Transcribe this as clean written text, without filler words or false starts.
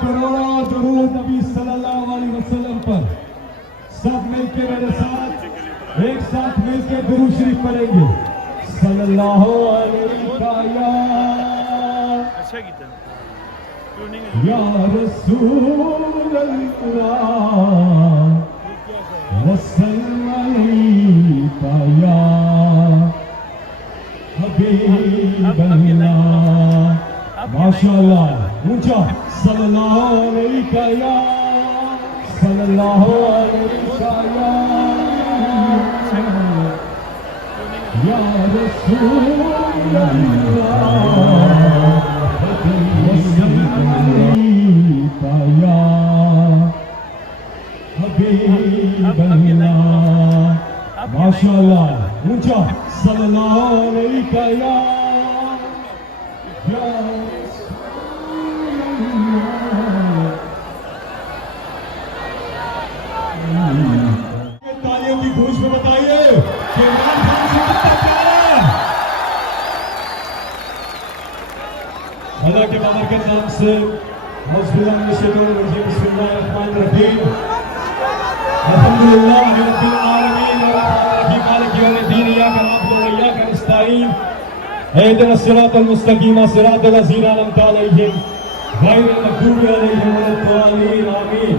کروڑوں درود نبی صلی اللہ علیہ وسلم پر. سب مل کے میرے ساتھ ایک ساتھ مل کے درود شریف پڑھیں گے. صلی اللہ علیہ یا رسول اللہ وسلم علیک یا حبیب اللہ. ماشاءاللہ اونچا. صلی اللہ علیہ صلی اللہ علیہ یا رسول اللہ وسلم علیک یا حبیب اللہ. ماشاءاللہ اونچا. صلی اللہ علیہ یا تالیوں کی گونج میں بتائیے کہ عمران خان سے کتنا پیار ہے. اللہ کے بابرکت نام سے اعوذ باللہ من الشیطان الرجیم. بسم اللہ الرحمن الرحیم. الحمدللہ رب العالمین الرحمن الرحیم مالک یوم الدین. ایاک نعبد و ایاک نستعین. اهدنا الصراط المستقیم صراط الذین انعمت علیہم غیر المغضوب علیہم ولا الضالین. آمین.